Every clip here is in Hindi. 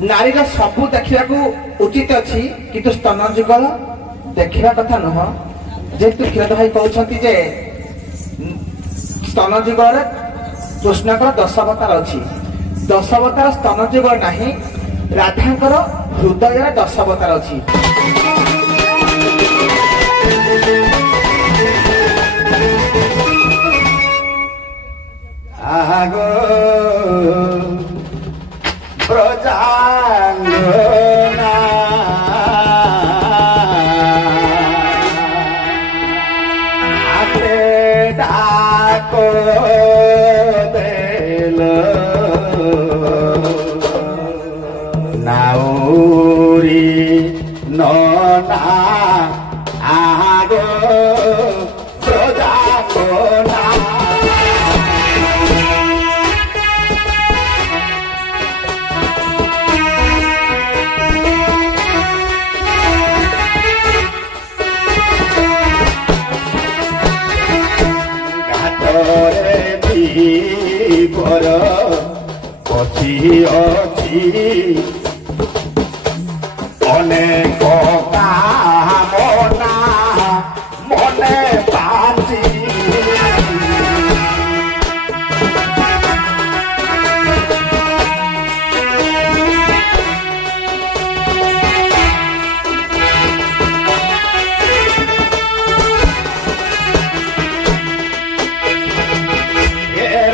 नारीर सबू देखा उचित अच्छी किंतु स्तन जुगल देखा कथा नुह जेहेतु क्षीरद भाई कहते जे स्तन जुगल कृष्ण 10 अवतार अच्छी 10 अवतार स्तन जुगल नहीं राधांकर हृदय 10 अवतार अच्छी। आगो ब्रजांगना आते डाको देलो नाउरी नोना आगो ब्रजांगना अच्छी अनेक कामना मने बाजी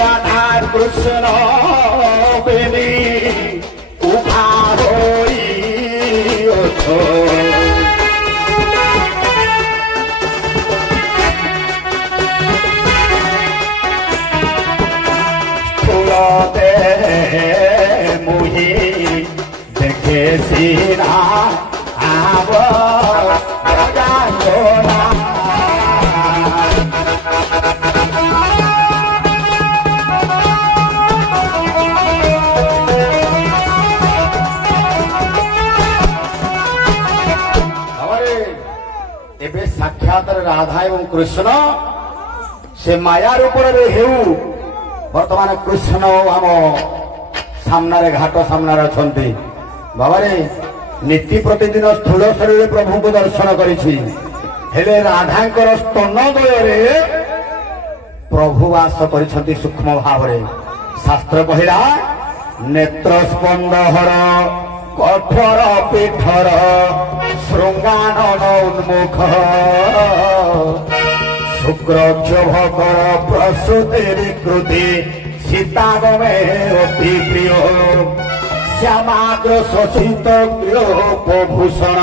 राधा कृष्ण मुही देखे सीना आव एबे साक्षात राधा एवं कृष्ण से माया रूप हेउ वर्तमान कृष्ण आम सामने घाट सामने अच्छा बाबारे नीति प्रतिदिन स्थूल शरीर प्रभु को दर्शन करिछि हेले राधांकर स्तनदय प्रभु वास करिछंती सूक्ष्म भाव रे शास्त्र कहिला नेत्र स्पंदहर कठोर पीठर शृंगानन उन्मुख शुक्रक्षभकर प्रसूति विकृति सीतागमे अति प्रिय श्यामाग्र शोषित गृहोपभूषण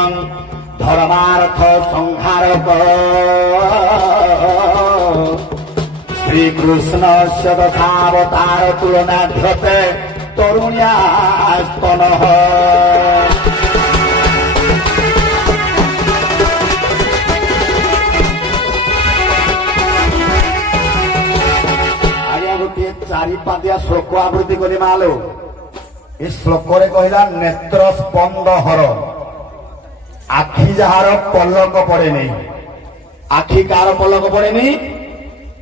धर्मार्थ संहारक श्रीकृष्ण से दशावतार तुलना ध्यते तरुण्या स्तनः चारिपादिया श्लोक आवृत्ति करी मालो इस श्लोक कहला नेत्र स्पंदहर आखि जार पलक पड़े नहीं आखि कार पलक पड़े नहीं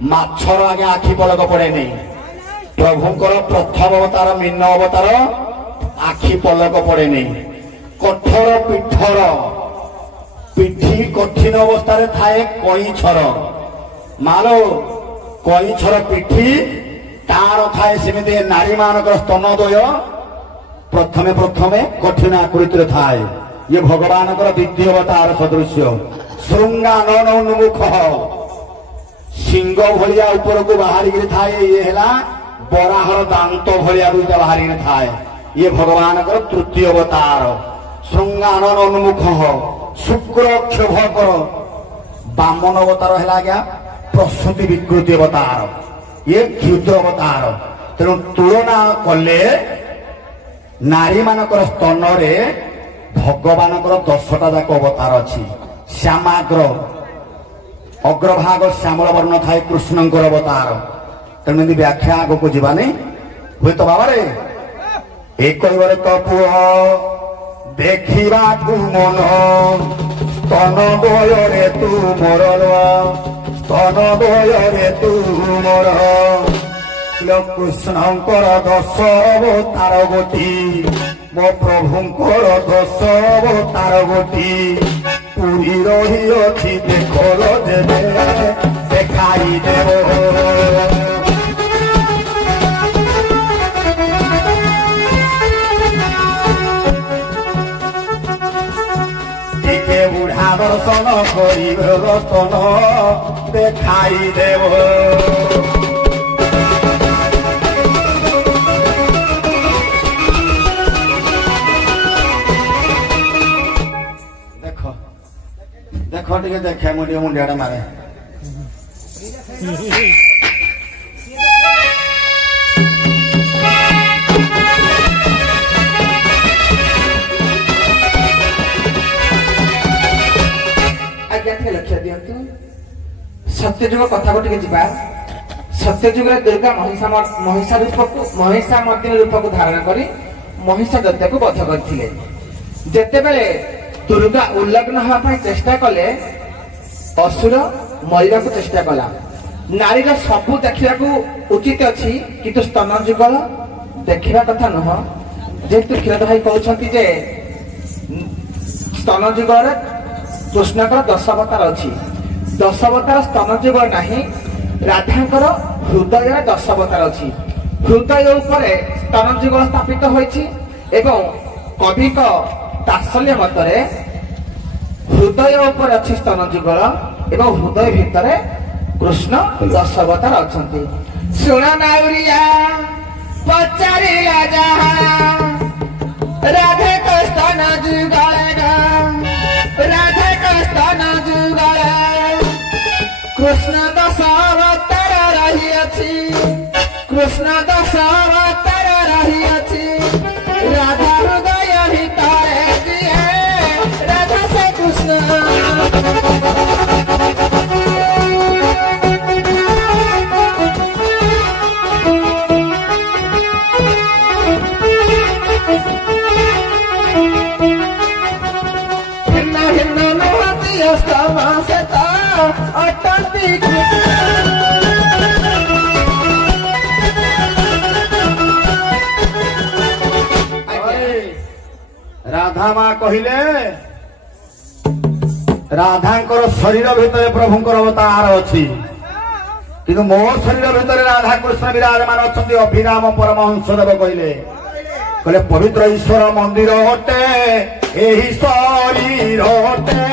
माछर आगे आखि पलक पड़े नहीं प्रभुंकर प्रथम अवतार मीन अवतार आखि पलक पड़े नहीं कठोर पीठर पिठी कठिन अवस्था थाए कईछर मालो कईछर पिठी तार थाए सेमती नारी मानक स्तनदय प्रथमे प्रथमे कठिन आकृति थाए ये भगवान द्वितीय अवतार सदृश्य श्रृंगानन उन्मुख सिंह भलिया ऊपर को बाहरी थाए ये है बराहर दांत भलिया दुईटा बाहरी थाए ये भगवान तृतीय अवतार श्रृंगानन उन्मुख शुक्र क्षोभकर बामन अवतार है क्या प्रसूति विकृति अवतार ये क्षुद्र अवतार तेणु तुलना कले नारी मानकर स्तन रे भगवान 10टा जाक अवतार अच्छी श्यामाग्र अग्रभाग श्यामल वर्ण थाए कृष्ण अवतार तेणु व्याख्या आग को जावानी हुए तो बाबा रे एक तो पुह देखा मन स्तन दय तू मोर स्तन दय तू मोर कृष्णकर 10 अवतार गोटी ମୋ ପ୍ରଭୁଙ୍କର 10 ଅବତାର ଗୋଟି ପୁରୀ ରହିଅଛି ଦେଖଲ ଯେବେ ଦେଖାଇ ଦେବ। ଟିକେ ବୁଢ଼ା ଦର୍ଶନ କରିବେ ରତନ ଦେଖାଇ ଦେବ। ଦେଖ ଟିକେ ଦେଖେ ମୁଁ ଟିକେ ମୁଣ୍ଡିଆଟା ମାରେ। ଆଜ୍ଞା ଟିକେ ଲକ୍ଷ୍ୟ ଦିଅନ୍ତୁ। ସତ୍ୟଯୁଗ କଥାକୁ ଟିକେ ଯିବା। ସତ୍ୟଯୁଗରେ ଦୁର୍ଗା ମହିଷାମର୍ଦିନୀ ରୂପକୁ ଧାରଣ କରି ମହିଷା ଦୈତ୍ୟକୁ ବଧ କରିଥିଲେ। ଯେତେବେଳେ ଦୁର୍ଗା ଉଲ୍ଲଗ୍ନ ହେବା ପାଇଁ ଚେଷ୍ଟା କଲେ ଅସୁର ମରିବାକୁ ଚେଷ୍ଟା କଲା। ନାରୀର ସବୁ ଦେଖିବାକୁ ଉଚିତ ଅଛି କିନ୍ତୁ ସ୍ତନ ଯୁଗଳ ଦେଖିବା କଥା ନୁହଁ। ଯେହେତୁ କ୍ଷୀରଦ ଭାଇ କହୁଛନ୍ତି ଯେ ସ୍ତନ ଯୁଗଳରେ କୃଷ୍ଣଙ୍କର 10 ଅବତାର ଅଛି। 10 ଅବତାର ସ୍ତନ ଯୁଗଳ ନାହିଁ। ରାଧାଙ୍କର ହୃଦୟରେ 10 ଅବତାର ଅଛି। ହୃଦୟ ଉପରେ ସ୍ତନ ଯୁଗଳ ସ୍ଥାପିତ ହୋଇଛି ଏବଂ କବିଙ୍କ ତାତ୍ସଲ୍ୟ ମତରେ ହୃଦୟ ଉପରେ ଅଛି ସ୍ତନ ଯୁଗଳ ଏବଂ ହୃଦୟ ଭିତରେ କୃଷ୍ଣ 10 ଅବତାର ଅଛନ୍ତି। ଶୁଣ ନାଉରିଆ ପଚାରିଲା ଯାହା ରାଧେକ ସ୍ତନ ଯୁଗଳ ରାଧେକ ସ୍ତନ ଯୁଗଳ କୃଷ୍ଣ 10 ଅବତାର ରହିଅଛି। କୃଷ୍ଣ 10 ଅବତାର ରହିଅଛି। ରାଧା ହୃଦୟ ଭିତରେ ଯିଏ ରାଧା ସେ କୃଷ୍ଣ। ଭିନ୍ନ ଭିନ୍ନ ନୁହନ୍ତି ଅଷ୍ଟମ ସେତ ଅଟନ୍ତି କୃଷ୍ଣ। ରାଧା ମା କହିଲେ ରାଧାଙ୍କର ଶରୀର ଭିତରେ ପ୍ରଭୁଙ୍କର ଅବତାର ଅଛି କିନ୍ତୁ ମୋ ଶରୀର ଭିତରେ ରାଧାକୃଷ୍ଣ ବିରାଜମାନ ଅଛନ୍ତି। ଅଭିରାମ ପରମହଂସ ଦେବ କହିଲେ ପବିତ୍ର ଈଶ୍ୱର ମନ୍ଦିର ଅଟେ ଏହି ଶରୀର ଅଟେ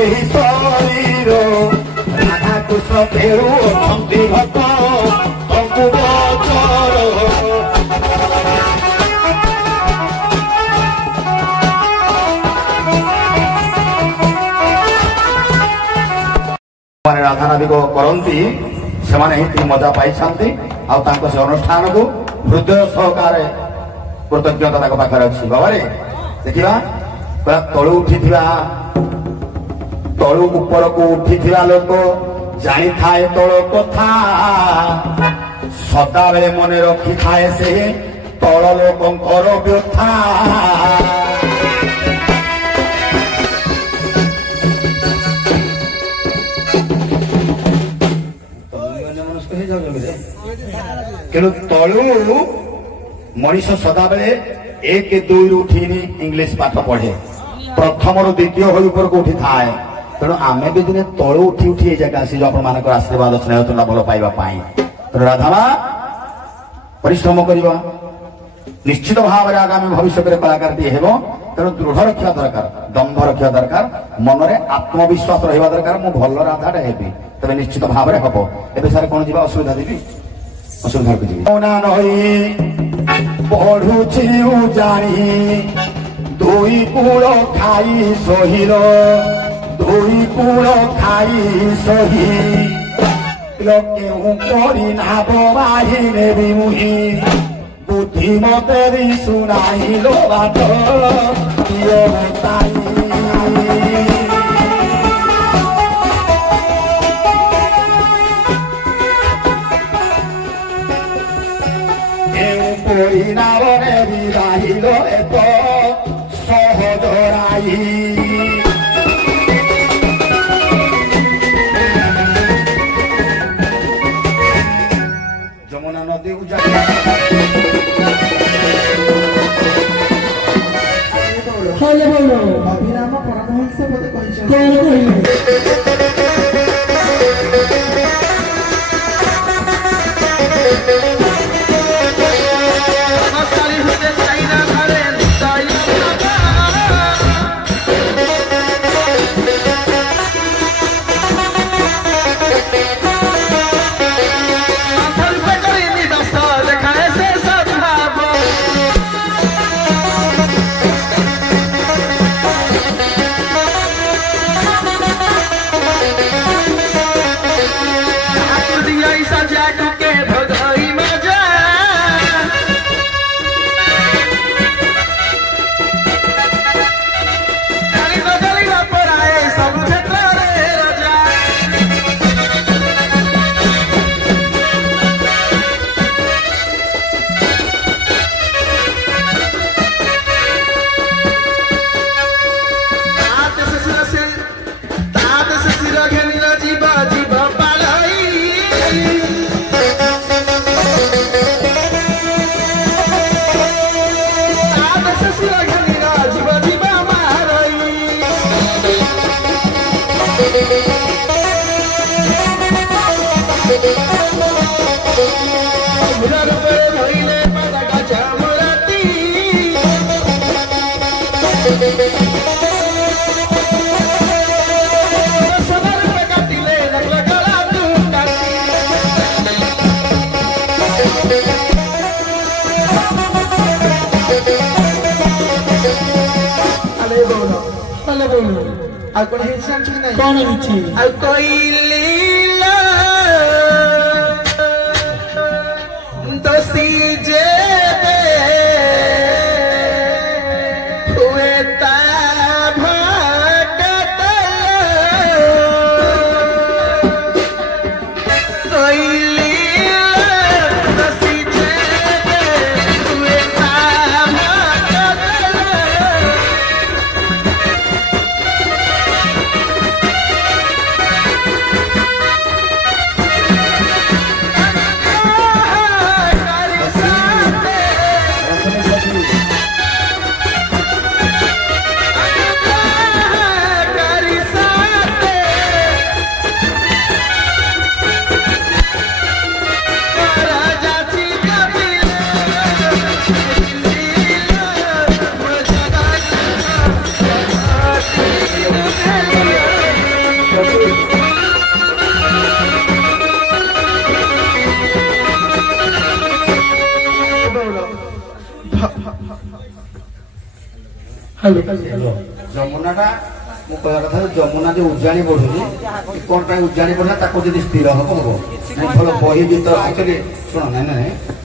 ଏହି ଶରୀର। ରାଧାକୃଷ୍ଣ ଖେଳୁ ଅଛନ୍ତି ଭକ୍ତ ସବୁ ବଚର। ରାଧାରାଧିକ କରନ୍ତି ସେମାନେ ହିଁ ମଜା ପାଇଛନ୍ତି ଆଉ ତାଙ୍କ ସେ ଅନୁଷ୍ଠାନକୁ ହୃଦୟ ସହକାରେ କୃତଜ୍ଞତା ତାଙ୍କ ପାଖରେ ଅଛି। ବାବାରେ ଦେଖିବା ତଳୁ ଉଠିଥିବା ତଳୁ ଉପରକୁ ଉଠିଥିବା ଲୋକ ଜାଣିଥାଏ ତଳ କଥା ସଦାବେଳେ ମନେ ରଖିଥାଏ ସେ ତଳ ଲୋକଙ୍କର ବ୍ୟଥା। ତେଣୁ ତଳୁ ମଣିଷ ସଦାବେଳେ 1 2 ଉଠିନି ଇଂଲିଶ ପାଠ ପଢେ। ପ୍ରଥମରୁ ଦ୍ୱିତୀୟ ହୋଇ ଉପରକୁ ଉଠିଥାଏ। ତେଣୁ ଆମେ ବି ଦିନେ ତଳୁ ଉଠି ଉଠି ଏ ଜାଗା ଆସିଛୁ ଆପଣମାନଙ୍କର ଆଶୀର୍ବାଦ ସ୍ନେହ ତୁଲା ଭଲ ପାଇବା ପାଇଁ। ତେଣୁ ରାଧାମା ପରିଶ୍ରମ କରିବା ନିଶ୍ଚିତ ଭାବରେ ଆଗାମୀ ଭବିଷ୍ୟତରେ କଳାକାରଟିଏ ହେବ। ତେଣୁ ଦୃଢ ରଖିବା ଦରକାର, ଦମ୍ଭ ରଖିବା ଦରକାର, ମନରେ ଆତ୍ମବିଶ୍ୱାସ ରହିବା ଦରକାର। ମୁଁ ଭଲ ରାଧାଟା ହେବି ତେବେ ନିଶ୍ଚିତ ଭାବରେ ହବ। ଏବେ ସାର୍ କଣ ଯିବା ଅସୁବିଧା ଦେବି ଅସୁବିଧାକୁ ଯିବି ପଢୁଛି ଜାଣି ଦୁଇ କୂଳ ଖାଇ ସହିର ଦୁଇ କୂଳ ଖାଇ ସହି କେଉଁ କରି ନାବ ବାହି ନେବି ମୁହିଁ ବୁଦ୍ଧି ମତେ ବି ଶୁଣାଇଲୋ ବାଟ ପ୍ରିୟ ମତାଇ। নাবনে বিবাহিল এত সহজরাই যমুনা নদী କହିଲେ କହିଲ ଅଭିରାମ ପରମହଂସ ବୋଧେ କହିଛନ୍ତି। କଣ କହିଲେ? ଆଉ କଣ ହେଇଛି ଜାଣିଛୁ କି ନାଇଁ? କଣ ହେଇଛି? ଆଉ କହିଲି ଦୋଷୀ ଯେ ହୁଏ ତା ଭଗତ କହିଲି ଦୋଷୀ ଯେ ହୁଏ ତା ଭଗତ ଯମୁନା ଟା ମୁଁ କହିବା କଥା ଯମୁନା ଯେ ଉଜାଣି ବଢୁଛି କଣ ପାଇଁ ଉଜାଣି ବଢିଲା ତାକୁ ଯଦି ସ୍ଥିର ହବ ଭଲ ବହି ଗୀତ ଆକ୍ଚୁଆଲି ଶୁଣ ନାଇଁ ନାଇଁ